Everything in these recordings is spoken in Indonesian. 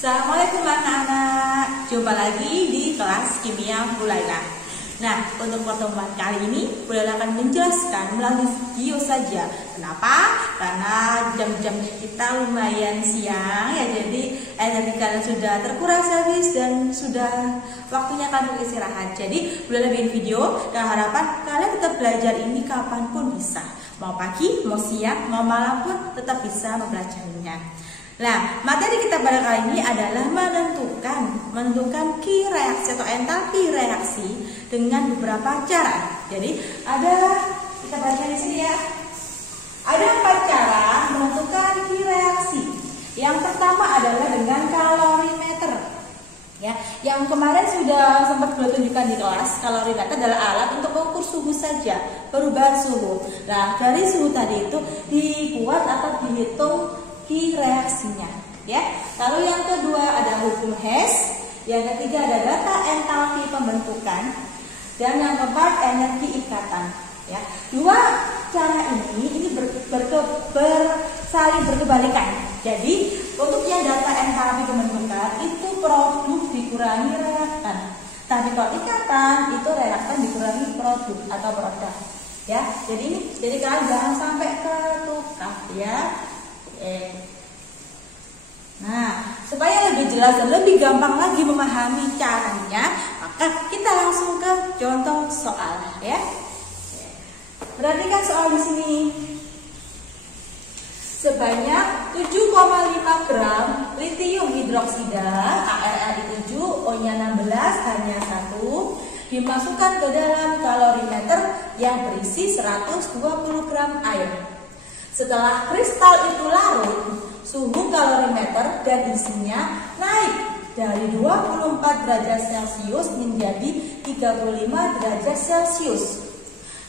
Assalamualaikum anak-anak, jumpa lagi di kelas Kimia Bu Laila. Nah, untuk pertemuan kali ini Bu Laila akan menjelaskan melalui video saja. Kenapa? Karena jam-jamnya kita lumayan siang ya, jadi energi kalian sudah terkuras habis dan sudah waktunya kalian istirahat. Jadi Bu Laila bikin video dan harapan kalian tetap belajar ini kapanpun bisa. Mau pagi, mau siang, mau malam pun tetap bisa mempelajarinya. Nah, materi kita pada kali ini adalah menentukan Ki reaksi atau entalpi reaksi dengan beberapa cara. Jadi kita baca di sini ya. Ada 4 cara menentukan Ki reaksi. Yang pertama adalah dengan kalorimeter. Ya, yang kemarin sudah sempat gue tunjukkan di kelas, kalorimeter adalah alat untuk mengukur suhu saja, perubahan suhu. Nah, dari suhu tadi itu dibuat atau dihitung Ki reaksinya, ya. Lalu yang kedua ada hukum Hess, yang ketiga ada data entalpi pembentukan, dan yang keempat energi ikatan. Ya, 2 cara ini saling berkebalikan. Jadi untuk yang data entalpi pembentukan itu produk dikurangi reaktan. Tapi kalau ikatan itu reaktan dikurangi produk atau produk. Ya, jadi kalian jangan sampai ketukar ya. Nah, supaya lebih jelas dan lebih gampang lagi memahami caranya, maka kita langsung ke contoh soal ya. Perhatikan soal di sini. Sebanyak 7,5 gram litium hidroksida ArRi7 O-nya 16 H-nya 1 dimasukkan ke dalam kalorimeter yang berisi 120 gram air. Setelah kristal itu larut, suhu kalorimeter dan isinya naik dari 24 derajat Celcius menjadi 35 derajat Celcius.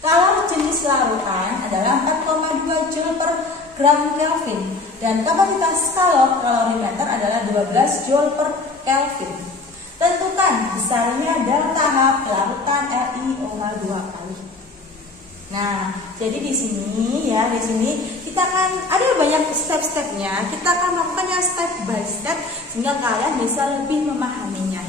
Kalor jenis larutan adalah 4,2 Joule per gram Kelvin dan kapasitas kalorimeter adalah 12 Joule per Kelvin. Tentukan besarnya dan tahap larutan LiOH 2 kali. Nah, jadi di sini kita akan ada banyak step-stepnya. Kita akan melakukannya step by step sehingga kalian bisa lebih memahaminya.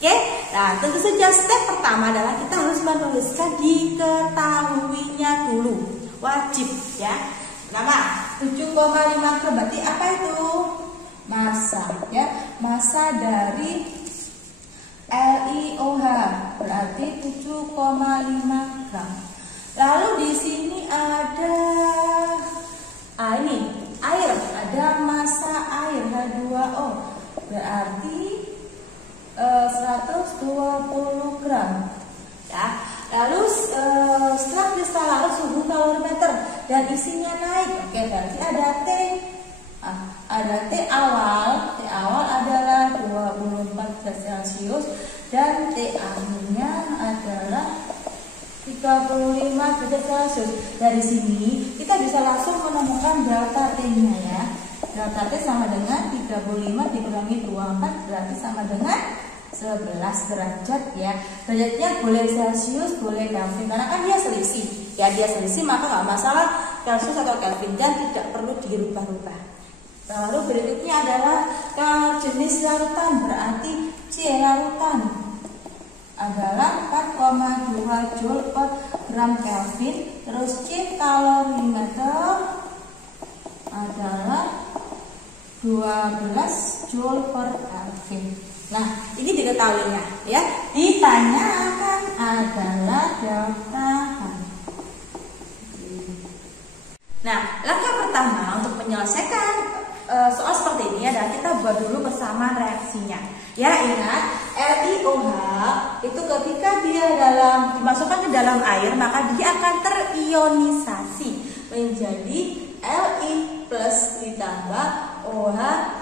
Oke? Nah, tentu saja step pertama adalah kita harus menuliskan diketahuinya dulu. Wajib ya. Pertama, 7,5 gram berarti apa itu? Massa ya. Massa dari LiOH berarti 7,5 gram. Lalu di sini ada ini air, ada massa air H2O berarti 120 gram. Ya. Lalu setelah kristal larut suhu kalorimeter dan isinya naik, oke berarti ada T. Ada T awal adalah 24 derajat Celcius dan T akhirnya adalah 35 derajat Celcius. Dari sini kita bisa langsung menemukan delta T-nya ya. Delta T sama dengan 35 dikurangi 24 berarti sama dengan 11 derajat ya. Derajatnya boleh Celcius, boleh Kelvin karena kan dia selisih. Ya, dia selisih maka nggak masalah Celcius atau Kelvin dan tidak perlu dirubah-rubah. Lalu berikutnya adalah jenis larutan berarti C larutan adalah 4,2 Joule per gram Kelvin. Terus C kalorimeter adalah 12 Joule per Kelvin. Nah, ini diketahuinya ya. Ditanyakan adalah delta H. Nah, langkah pertama untuk menyelesaikan soal seperti ini adalah kita buat dulu bersama reaksinya. Ya, ingat LiOH itu ketika dia dimasukkan ke dalam air maka dia akan terionisasi menjadi Li plus ditambah OH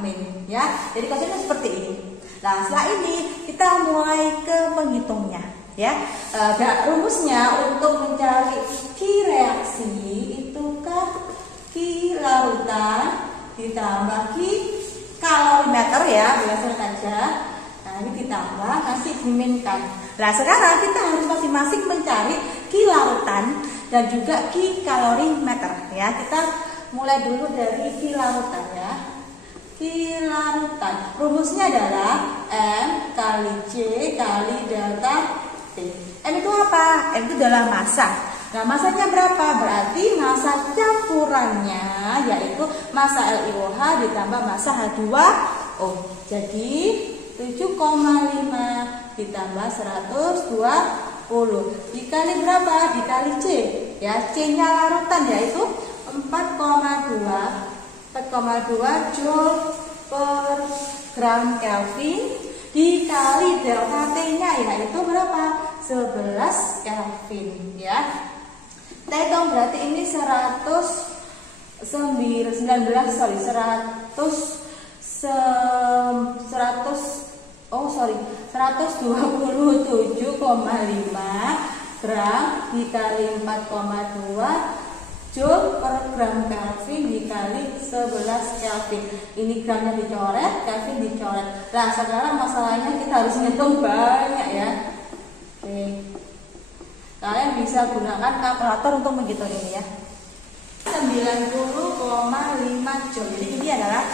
min ya. Jadi konsepnya seperti ini. Nah, setelah ini kita mulai ke penghitungnya ya. Rumusnya untuk mencari Ki reaksi itu kan Ki larutan ditambah Ki kalorimeter ya, berdasarkan saja. Nah, ini ditambah nanti diminkan. Nah, sekarang kita harus masing-masing mencari Ki larutan dan juga Ki kalorimeter ya. Kita mulai dulu dari Ki larutan ya. larutan. Rumusnya adalah M kali C kali delta T. M itu apa? M itu adalah massa. Nah, masanya berapa? Berarti massa campurannya yaitu massa LiOH ditambah massa H2O. Jadi 7,5 ditambah 120 dikali berapa? Dikali C. Ya, C-nya larutan yaitu 4,2 joule per gram Kelvin dikali delta T-nya yaitu berapa? 11 Kelvin ya. Kita hitung berarti ini 127,5 gram dikali 4,2 joule per gram Kelvin dikali 11 Kelvin. Ini gramnya dicoret, Kelvin dicoret. Nah, sekarang masalahnya kita harus ngitung banyak ya. Oke. Kalian bisa gunakan kalkulator untuk menghitung ini ya. 90,5 joule. Jadi ini adalah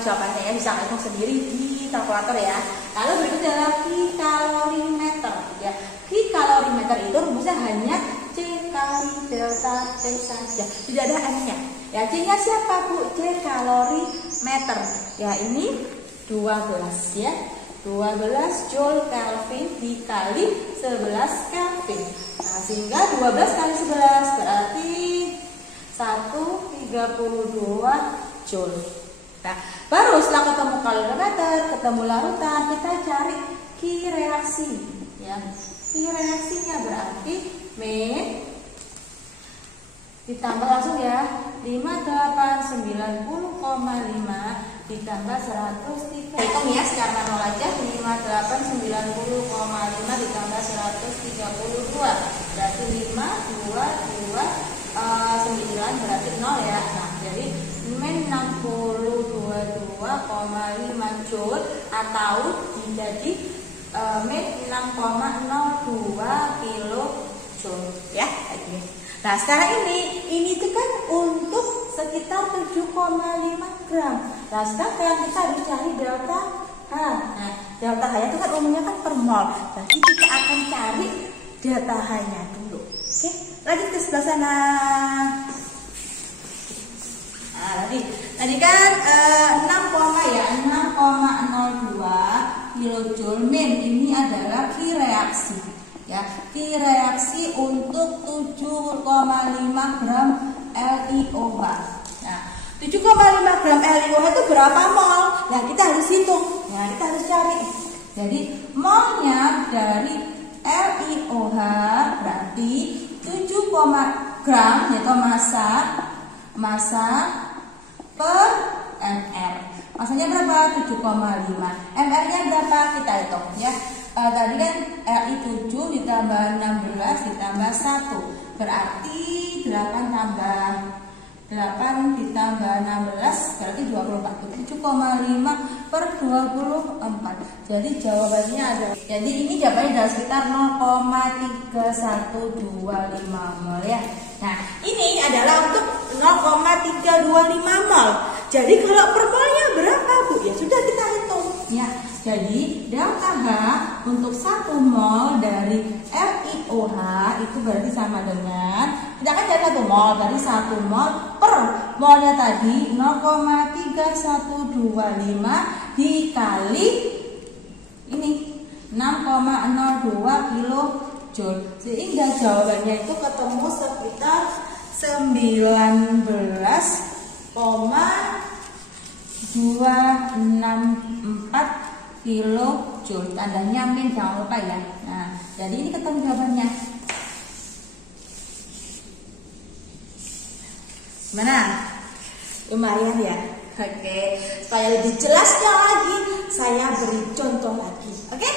jawabannya ya, bisa hitung sendiri di kalkulator ya. Lalu berikutnya adalah kikalorimeter ya. Kikalorimeter itu rumusnya hanya C kali delta T saja, tidak ada M-nya. Ya, C-nya siapa Bu? C kalorimeter. Ya, ini 12 ya. 12 joule Kelvin dikali 11 Kelvin. Nah, sehingga 12 kali 11 berarti 132 joule. Nah, baru setelah ketemu kalorimeter, ketemu larutan, kita cari Ki reaksi ya. Ki reaksinya berarti min ditambah langsung ya 5890,5 ditambah 103. Hitung ya secara nol aja. 5890,5 ditambah 132 berarti 522 9 berarti 0 ya. Nah, jadi min 622,5 joule atau jadi min 6,02 kilojoule ya. Nah, sekarang ini itu kan untuk sekitar 7,5 gram. Nah, sekarang kita harus cari delta H. Nah, delta H itu kan umumnya kan per mol. Jadi kita akan cari delta H-nya dulu. Oke, lanjut ke sebelah sana. Nah, tadi kan 6,02 kilojoule min ini adalah Ki reaksi. Ya, Ki reaksi untuk 7,5 gram LiOH. Nah, 7,5 gram LiOH itu berapa mol? Nah, kita harus hitung. Nah, kita harus cari. Jadi, molnya dari LiOH berarti 7, gram yaitu massa per mR. Massanya berapa? 7,5. MR-nya berapa? Kita hitung ya. Tadi kan Li 7 ditambah 16 ditambah 1 berarti 8 ditambah 16 berarti 24. 7,5 per 24. Jadi jawabannya adalah, jadi ini jawabannya adalah sekitar 0,3125 mol ya. Nah, ini adalah untuk 0,325 mol. Jadi kalau per molnya berapa Bu? Ya sudah kita hitung ya. Jadi delta H untuk 1 mol dari LiOH itu berarti sama dengan, kita kan cari 1 mol, dari 1 mol per molnya tadi 0,3125 dikali ini 6,02 kilojoule. Sehingga jawabannya itu ketemu sekitar 19,264 kilojoule. Tandanya min, jangan lupa ya. Nah, jadi ini ketemu jawabannya. Gimana? Lumayan ya. Oke, supaya lebih jelasnya lagi, saya beri contoh lagi. Oke?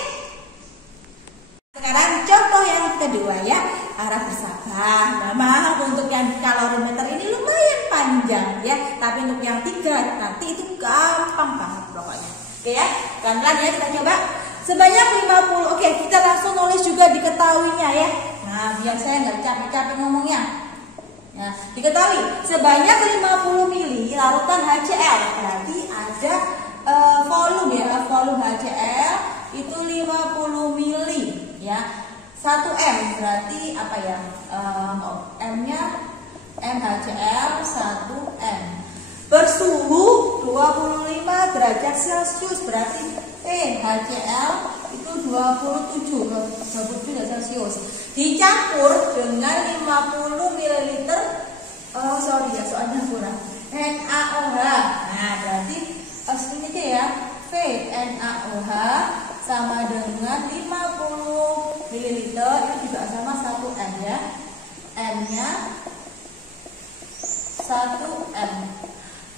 Sekarang contoh yang kedua ya. Harap bersabar. Nah, maaf untuk yang kalorimeter ini lumayan panjang ya. Tapi untuk yang 3 nanti itu gampang banget pokoknya. Oke ya, pelan-pelan ya kita coba. Sebanyak 50. Oke, kita langsung nulis juga diketahuinya ya. Nah, biar saya nggak capek-capek ngomongnya. Nah, diketahui sebanyak 50 mili larutan HCl, berarti ada volume ya, volume HCl itu 50 mili ya. 1 M berarti apa ya? M-nya MHCl 1 M. Bersuhu 25 derajat Celcius, berarti HCl itu 27 derajat Celcius. Dicampur dengan 50 ml soalnya kurang. NaOH. Nah, berarti ini ya, NaOH sama dengan 50 ml itu juga sama 1 M ya. M-nya 1 M.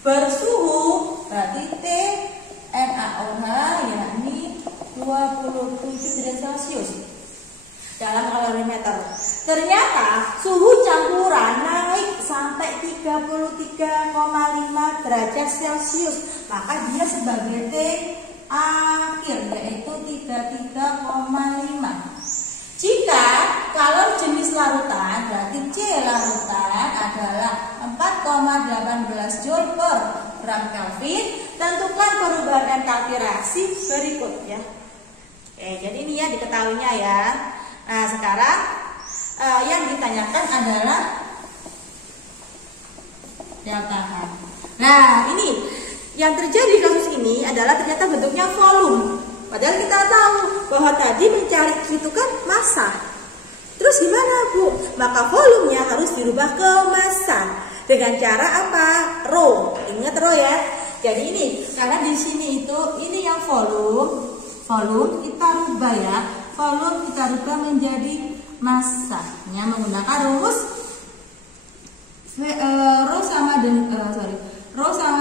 Bersuhu berarti NaOH yakni 27 derajat Celcius dalam kalorimeter. Ternyata suhu campuran naik sampai 33,5 derajat Celcius, maka dia sebagai T akhir yaitu 33,5. Jika kalori jenis larutan berarti C larutan adalah 4,18 Joule per gram Kelvin. Tentukan perubahan entalpi reaksi berikut ya. Oke, jadi ini ya diketahuinya ya. Nah, sekarang yang ditanyakan adalah delta H. Nah, ini yang terjadi kasus ini adalah ternyata bentuknya volume. Padahal kita tahu bahwa tadi mencari itu kan massa. Terus gimana Bu? Maka volumenya harus dirubah ke massa. Dengan cara apa? Rho. Ingat Rho ya. Jadi ini karena di sini itu ini yang volume kita rubah ya. Volume kita rubah menjadi massanya menggunakan rumus Rho sama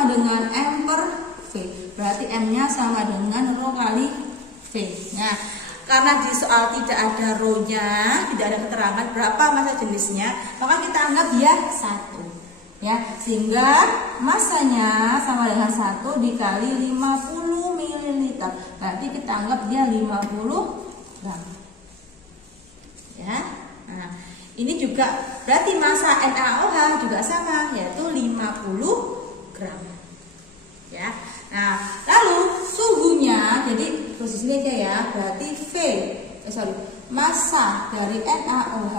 dengan M per V. Berarti M-nya sama dengan Rho kali V. Nah, karena di soal tidak ada Rho-nya, tidak ada keterangan berapa massa jenisnya, maka kita anggap dia 1. Ya, sehingga massanya sama dengan 1 dikali 50 ml. Berarti kita anggap dia 50 gram. Ya. Nah, ini juga berarti massa NaOH juga sama, yaitu 50 gram. Ya. Nah, lalu suhunya, jadi posisinya aja ya, berarti massa dari NaOH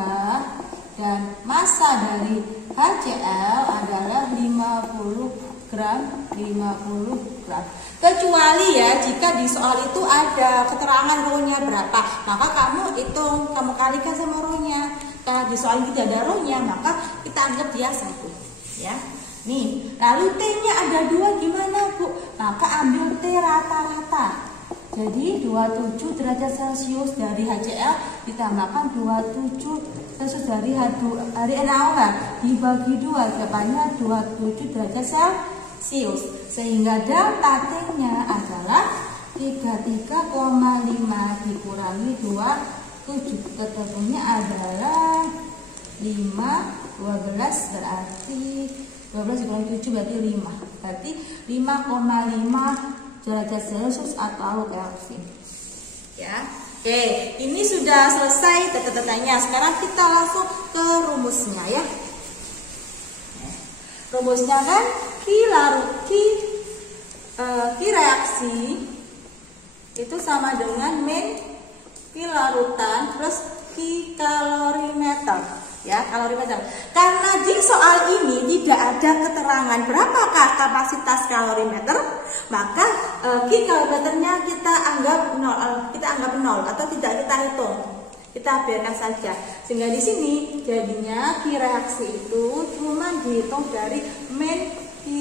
dan massa dari HCl adalah 50 gram. Kecuali ya jika di soal itu ada keterangan Rho-nya berapa, maka kamu hitung, kamu kalikan sama Rho-nya. Kalau di soal tidak ada Rho-nya, maka kita anggap dia 1 ya. Nih, lalu T-nya ada 2 gimana Bu? Maka ambil T rata-rata. Jadi 27 derajat Celcius dari HCl ditambahkan 27 Celcius dari NaOH dibagi 2, dapatnya 27 derajat Celcius. Sehingga delta T-nya adalah 33,5 dikurangi 27. Ketemunya adalah 12 berarti 12 dikurangi 7 berarti 5. Berarti 5,5 derajat Celcius atau Kelvin. Ya. Oke, ini sudah selesai data-datanya. Sekarang kita langsung ke rumusnya ya. Rumusnya kan Q reaksi itu sama dengan min Q larutan plus Q kalorimeter. Ya, kalorimeter. Karena di soal ini tidak ada keterangan berapakah kapasitas kalorimeter, maka Q kalorimeternya kita anggap 0 atau tidak kita hitung. Kita biarkan saja. Sehingga di sini jadinya Q reaksi itu cuma dihitung dari min Q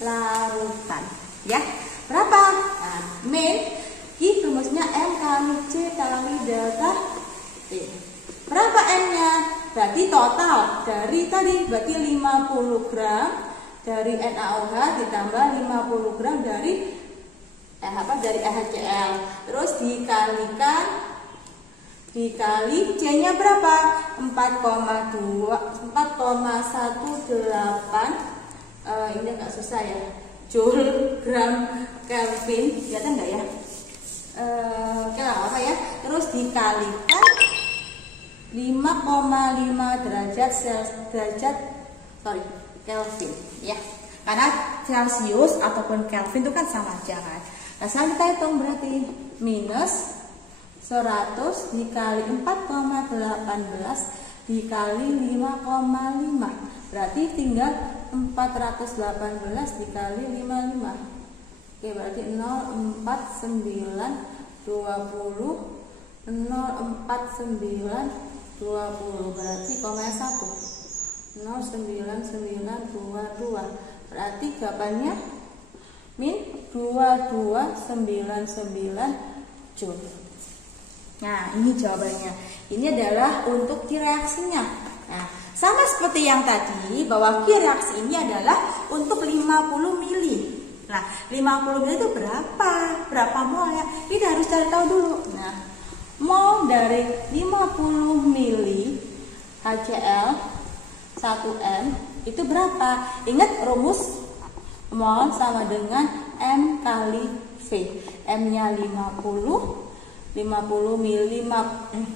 larutan. Ya. Berapa? Nah, min Q rumusnya M kali C kali delta T. Berapa N-nya? Berarti total dari tadi berarti 50 gram dari NaOH ditambah 50 gram dari HCl. Terus dikali C-nya berapa? 4,18 ini agak susah ya. Joule gram Kelvin, kelihatan enggak ya? Oke, apa ya? Terus dikalikan 5,5 derajat Kelvin ya. Karena Celcius ataupun Kelvin itu kan sama aja kan. Nah, sekarang kita hitung berarti minus 100 dikali 4,18 dikali 5,5. Berarti tinggal 418 dikali 55. Oke, berarti 049 20 04920 berarti komanya 1 09922 berarti jawabannya min 2299 Joule. Nah, ini jawabannya. Ini adalah untuk Q reaksinya. Nah, sama seperti yang tadi bahwa Q reaksi ini adalah untuk 50 mili. Nah, 50 mili itu berapa? Berapa mol ya? Kita harus cari tahu dulu. Nah, mol dari 50 mili HCl 1M itu berapa? Ingat rumus mol sama dengan M kali V. M-nya 50 mili,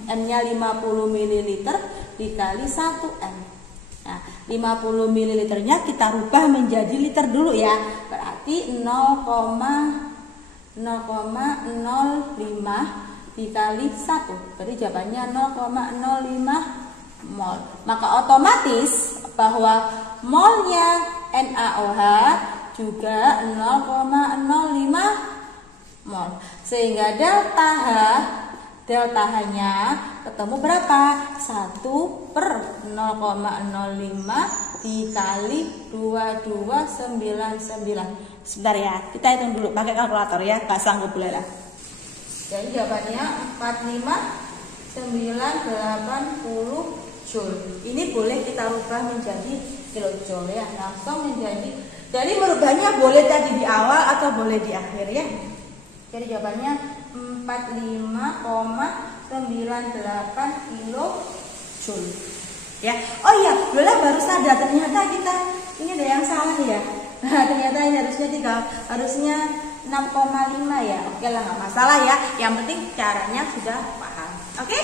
M-nya 50 ml dikali 1M. Nah, 50 ml-nya kita rubah menjadi liter dulu ya. Berarti 0,05 dikali 1. Berarti jawabannya 0,05 mol. Maka otomatis bahwa molnya NaOH juga 0,05 mol. Sehingga delta H-nya ketemu berapa? 1/0,05 dikali 2299. Sebentar ya, kita hitung dulu pakai kalkulator ya, nggak sanggup lah. Jadi jawabannya 45980 Joule. Ini boleh kita rubah menjadi kilojoule ya, langsung menjadi. Jadi merubahnya boleh tadi di awal atau boleh di akhir ya. Jadi jawabannya 45,98 kilojoule. Ya. Oh iya, Lola baru sadar ternyata kita ini ada yang salah ya. Nah, ternyata ini harusnya 6,5 ya. Oke lah, nggak masalah ya. Yang penting caranya sudah paham. Oke?